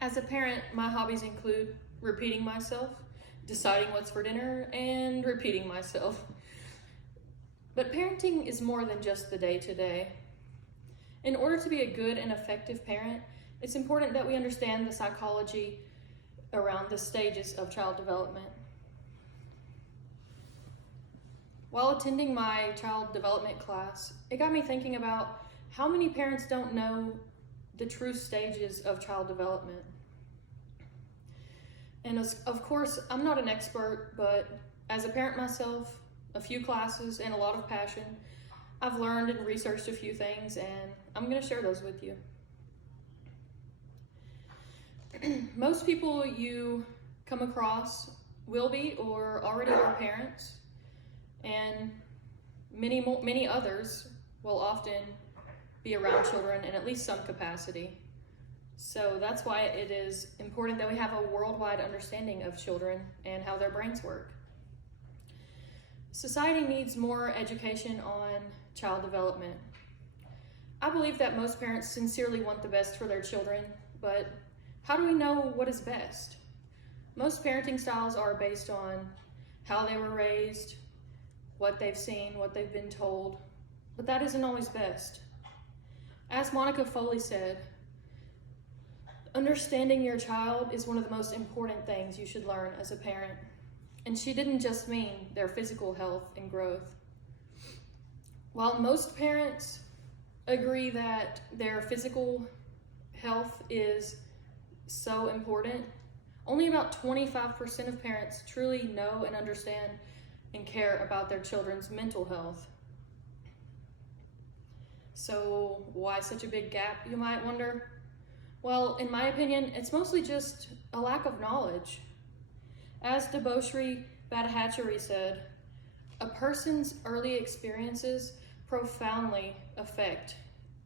As a parent, my hobbies include repeating myself, deciding what's for dinner, and repeating myself. But parenting is more than just the day-to-day. In order to be a good and effective parent, it's important that we understand the psychology around the stages of child development. While attending my child development class, it got me thinking about how many parents don't know the true stages of child development. And of course, I'm not an expert, but as a parent myself, a few classes and a lot of passion, I've learned and researched a few things, and I'm going to share those with you. Most people you come across will be or already are parents, and many others will often be around children in at least some capacity. So that's why it is important that we have a worldwide understanding of children and how their brains work. Society needs more education on child development. I believe that most parents sincerely want the best for their children, but how do we know what is best? Most parenting styles are based on how they were raised, what they've seen, what they've been told, but that isn't always best. As Monica Foley said, understanding your child is one of the most important things you should learn as a parent. And she didn't just mean their physical health and growth. While most parents agree that their physical health is so important, only about 25% of parents truly know and understand and care about their children's mental health. So why such a big gap, you might wonder? Well, in my opinion, it's mostly just a lack of knowledge. As Debashri Bhattacharya said, a person's early experiences profoundly affect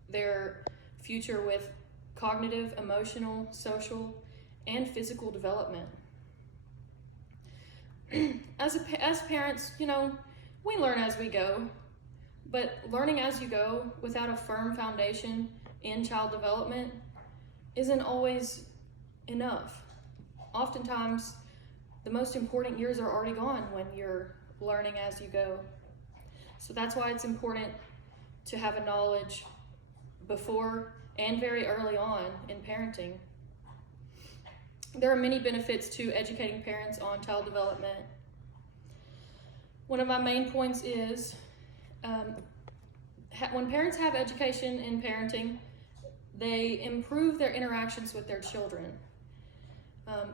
their future with cognitive, emotional, social, and physical development. As parents, we learn as we go, but learning as you go without a firm foundation in child development isn't always enough. Oftentimes, the most important years are already gone when you're learning as you go. So that's why it's important to have a knowledge before and very early on in parenting. There are many benefits to educating parents on child development. One of my main points is when parents have education in parenting, they improve their interactions with their children.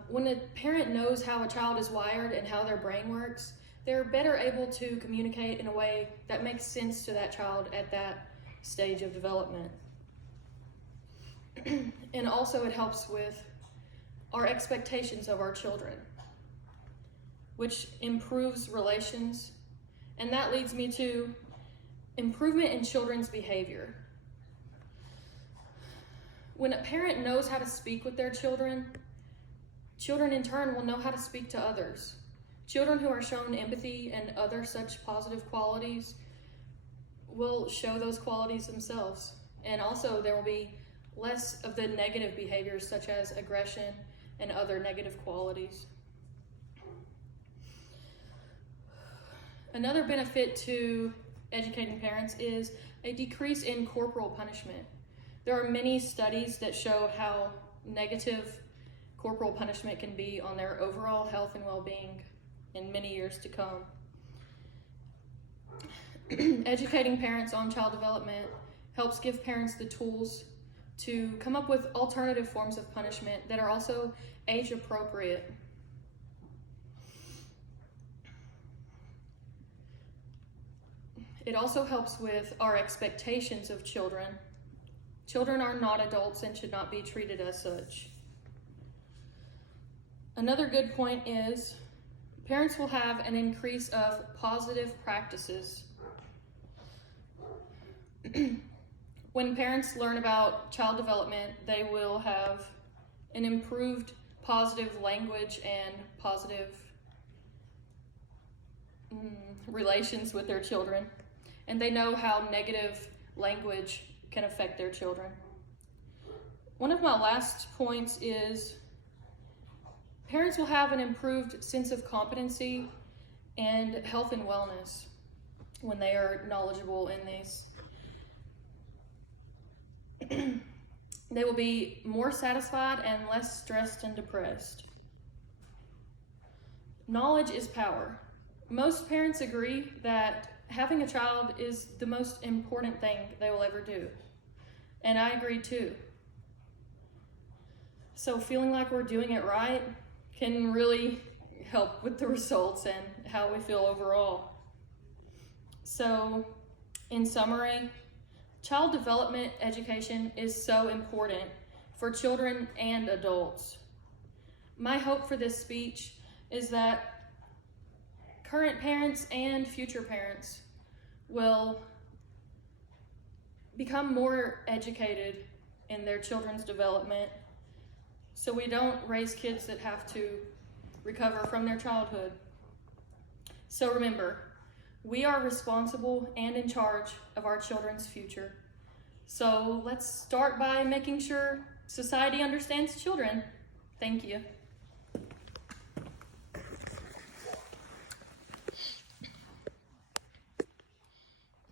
When a parent knows how a child is wired and how their brain works, they're better able to communicate in a way that makes sense to that child at that stage of development. And also it helps with our expectations of our children, which improves relations, and that leads me to improvement in children's behavior. When a parent knows how to speak with their children, children in turn will know how to speak to others. Children who are shown empathy and other such positive qualities will show those qualities themselves. And also there will be less of the negative behaviors such as aggression and other negative qualities. Another benefit to educating parents is a decrease in corporal punishment. There are many studies that show how negative corporal punishment can be on their overall health and well-being in many years to come. Educating parents on child development helps give parents the tools to come up with alternative forms of punishment that are also age appropriate. It also helps with our expectations of children. Children are not adults and should not be treated as such. Another good point is parents will have an increase of positive practices. When parents learn about child development, they will have an improved positive language and positive relations with their children, and they know how negative language can affect their children. One of my last points is parents will have an improved sense of competency and health and wellness when they are knowledgeable in these. They will be more satisfied and less stressed and depressed. Knowledge is power. Most parents agree that having a child is the most important thing they will ever do. And I agree too. So feeling like we're doing it right can really help with the results and how we feel overall. So, in summary, child development education is so important for children and adults. My hope for this speech is that current parents and future parents will become more educated in their children's development so we don't raise kids that have to recover from their childhood. So remember, we are responsible and in charge of our children's future. So let's start by making sure society understands children. Thank you.